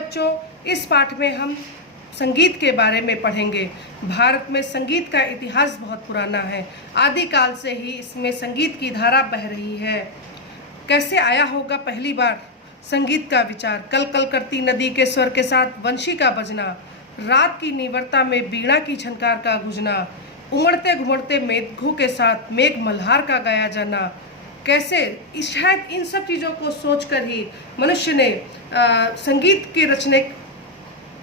बच्चों, इस पाठ में हम संगीत के बारे में पढ़ेंगे। भारत में संगीत का इतिहास बहुत पुराना है। आदिकाल से ही इसमें संगीत की धारा बह रही है। कैसे आया होगा पहली बार संगीत का विचार? कल कल करती नदी के स्वर के साथ वंशी का बजना, रात की नीवरता में वीणा की झनकार का गुजना, उमड़ते घुमड़ते मेघों के साथ मेघ मल्हार का गाया जाना। कैसे शायद इन सब चीज़ों को सोचकर ही मनुष्य ने संगीत के रचने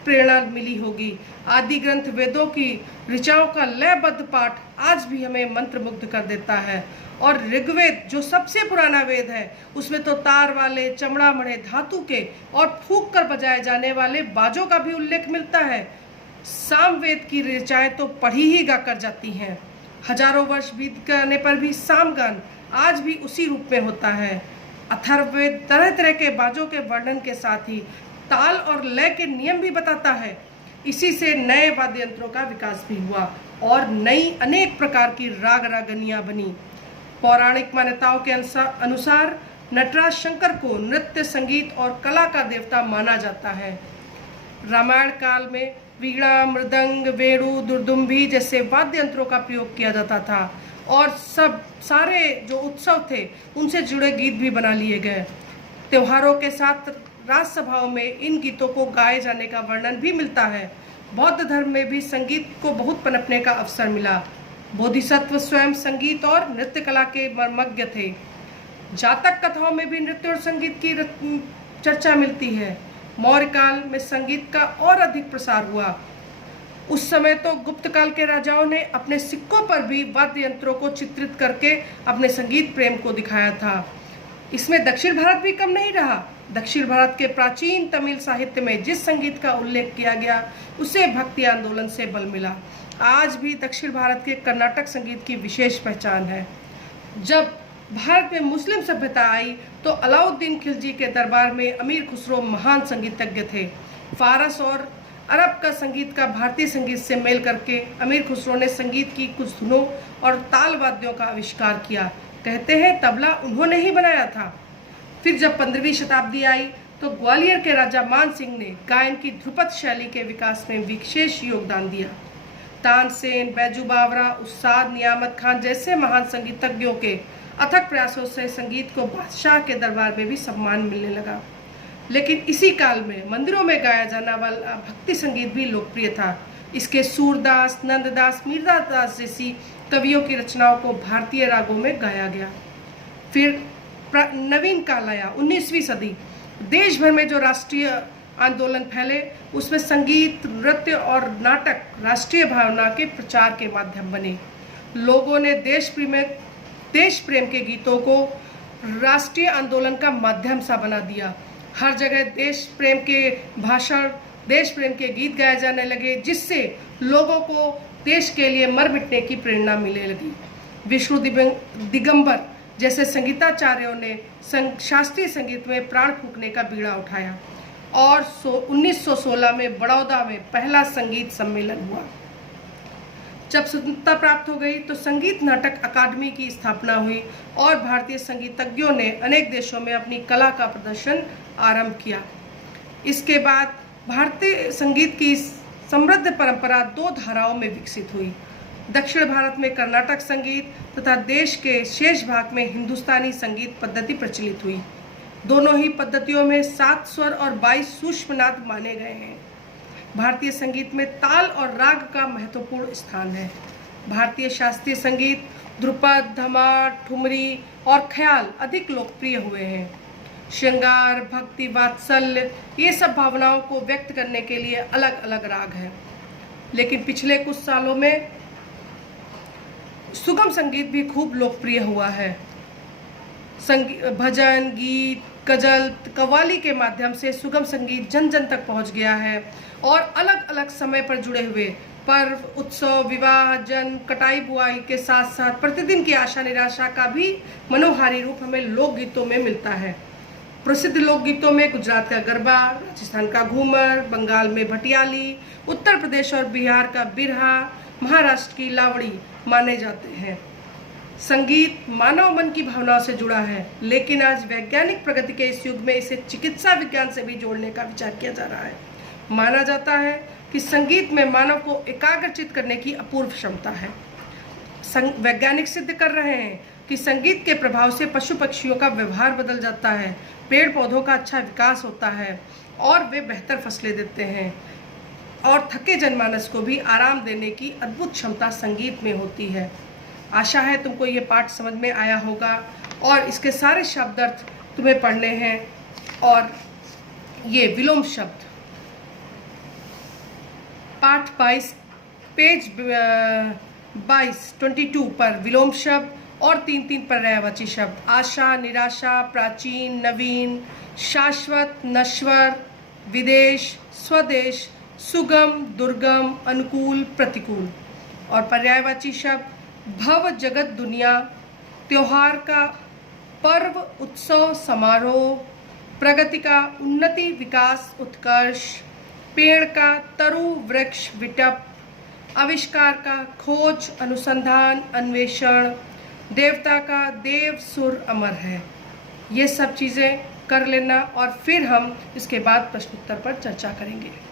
प्रेरणा मिली होगी। आदि ग्रंथ वेदों की ऋचाओं का लयबद्ध पाठ आज भी हमें मंत्रमुग्ध कर देता है। और ऋग्वेद जो सबसे पुराना वेद है, उसमें तो तार वाले, चमड़ा मढ़े धातु के और फूंक कर बजाए जाने वाले बाजों का भी उल्लेख मिलता है। सामवेद की ऋचाएं तो पढ़ी ही गा कर जाती हैं। हजारों वर्ष बीत करने पर भी सामगान आज भी उसी रूप में होता है। अथर्ववेद तरह तरह के बाजों के वर्णन के साथ ही ताल और लय के नियम भी बताता है। इसी से नए वाद्य यंत्रों का विकास भी हुआ और नई अनेक प्रकार की राग रागनियां बनी। पौराणिक मान्यताओं के अनुसार नटराज शंकर को नृत्य, संगीत और कला का देवता माना जाता है। रामायण काल में वीणा, मृदंग, वेणु, दुर्दुम्भी जैसे वाद्य यंत्रों का प्रयोग किया जाता था और सारे जो उत्सव थे उनसे जुड़े गीत भी बना लिए गए। त्योहारों के साथ राजसभाओं में इन गीतों को गाए जाने का वर्णन भी मिलता है। बौद्ध धर्म में भी संगीत को बहुत पनपने का अवसर मिला। बोधिसत्व स्वयं संगीत और नृत्य कला के मर्मज्ञ थे। जातक कथाओं में भी नृत्य और संगीत की चर्चा मिलती है। मौर्य काल में संगीत का और अधिक प्रसार हुआ। उस समय तो गुप्त काल के राजाओं ने अपने सिक्कों पर भी वाद्य यंत्रों को चित्रित करके अपने संगीत प्रेम को दिखाया था। इसमें दक्षिण भारत भी कम नहीं रहा। दक्षिण भारत के प्राचीन तमिल साहित्य में जिस संगीत का उल्लेख किया गया उसे भक्ति आंदोलन से बल मिला। आज भी दक्षिण भारत के कर्नाटक संगीत की विशेष पहचान है। जब भारत में मुस्लिम सभ्यता आई तो अलाउद्दीन खिलजी के दरबार में अमीर खुसरो महान संगीतज्ञ थे। फारस और अरब का संगीत का भारतीय संगीत से मेल करके अमीर खुसरो ने संगीत की कुछ धुनों और ताल वाद्यों का आविष्कार किया। कहते हैं तबला उन्होंने ही बनाया था। फिर जब 15वीं शताब्दी आई तो ग्वालियर के राजा मान सिंह ने गायन की ध्रुपद शैली के विकास में विशेष योगदान दिया। तानसेन, बैजू बावरा, उस्ताद नियामत खान जैसे महान संगीतज्ञों के अथक प्रयासों से संगीत को बादशाह के दरबार में भी सम्मान मिलने लगा। लेकिन इसी काल में मंदिरों में गाया जाने वाला भक्ति संगीत भी लोकप्रिय था। इसके सूरदास, नंददास, मीरदास जैसी कवियों की रचनाओं को भारतीय रागों में गाया गया। फिर नवीन काल आया, 19वीं सदी। देश भर में जो राष्ट्रीय आंदोलन फैले उसमें संगीत, नृत्य और नाटक राष्ट्रीय भावना के प्रचार के माध्यम बने। लोगों ने देश प्रेम के गीतों को राष्ट्रीय आंदोलन का माध्यम सा बना दिया। हर जगह देश प्रेम के भाषण, देश प्रेम के गीत गाए जाने लगे, जिससे लोगों को देश के लिए मर मिटने की प्रेरणा मिलने लगी। विष्णु दिगंबर जैसे संगीताचार्यों ने शास्त्रीय संगीत में प्राण फूंकने का बीड़ा उठाया और 1916 में बड़ौदा में पहला संगीत सम्मेलन हुआ। जब स्वतंत्रता प्राप्त हो गई तो संगीत नाटक अकादमी की स्थापना हुई और भारतीय संगीतज्ञों ने अनेक देशों में अपनी कला का प्रदर्शन आरंभ किया। इसके बाद भारतीय संगीत की समृद्ध परंपरा दो धाराओं में विकसित हुई। दक्षिण भारत में कर्नाटक संगीत तथा देश के शेष भाग में हिंदुस्तानी संगीत पद्धति प्रचलित हुई। दोनों ही पद्धतियों में 7 स्वर और 22 सूक्ष्म नाद माने गए हैं। भारतीय संगीत में ताल और राग का महत्वपूर्ण स्थान है। भारतीय शास्त्रीय संगीत ध्रुपद, धमार, ठुमरी और ख्याल अधिक लोकप्रिय हुए हैं। श्रृंगार, भक्ति, वात्सल्य ये सब भावनाओं को व्यक्त करने के लिए अलग अलग राग हैं। लेकिन पिछले कुछ सालों में सुगम संगीत भी खूब लोकप्रिय हुआ है। भजन, गीत, गजल, कव्वाली के माध्यम से सुगम संगीत जन जन तक पहुंच गया है और अलग अलग समय पर जुड़े हुए पर्व, उत्सव, विवाह, जन्म, कटाई बुआई के साथ साथ प्रतिदिन की आशा निराशा का भी मनोहारी रूप हमें लोकगीतों में मिलता है। प्रसिद्ध लोकगीतों में गुजरात का गरबा, राजस्थान का घूमर, बंगाल में भटियाली, उत्तर प्रदेश और बिहार का बिरहा, महाराष्ट्र की लावड़ी माने जाते हैं। संगीत मानव मन की भावनाओं से जुड़ा है, लेकिन आज वैज्ञानिक प्रगति के इस युग में इसे चिकित्सा विज्ञान से भी जोड़ने का विचार किया जा रहा है। माना जाता है कि संगीत में मानव को एकाग्रचित करने की अपूर्व क्षमता है। वैज्ञानिक सिद्ध कर रहे हैं कि संगीत के प्रभाव से पशु पक्षियों का व्यवहार बदल जाता है, पेड़ पौधों का अच्छा विकास होता है और वे बेहतर फसलें देते हैं, और थके जनमानस को भी आराम देने की अद्भुत क्षमता संगीत में होती है। आशा है तुमको ये पाठ समझ में आया होगा और इसके सारे शब्द अर्थ तुम्हें पढ़ने हैं। और ये विलोम शब्द पाठ 22 पेज 22 पर विलोम शब्द और 3 पर्यायवाची शब्द आशा, निराशा, प्राचीन, नवीन, शाश्वत, नश्वर, विदेश, स्वदेश, सुगम, दुर्गम, अनुकूल, प्रतिकूल। और पर्यायवाची शब्द भव, जगत, दुनिया, त्योहार का, पर्व, उत्सव, समारोह, प्रगति का, उन्नति, विकास, उत्कर्ष, पेड़ का, तरु, वृक्ष, विटप, आविष्कार का, खोज, अनुसंधान, अन्वेषण, देवता का, देव, सुर, अमर है। ये सब चीज़ें कर लेना और फिर हम इसके बाद प्रश्नोत्तर पर चर्चा करेंगे।